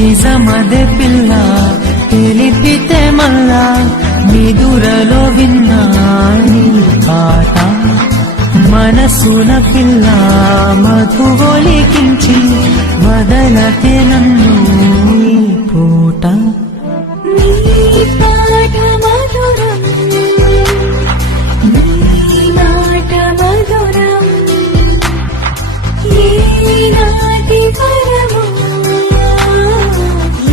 నిజమదే పిల్ల తెలిపితే మళ్ళా నిదురలో విన్నా నీ పాట మనసున పిల్ల మధువొలికించి వదలతే నన్ను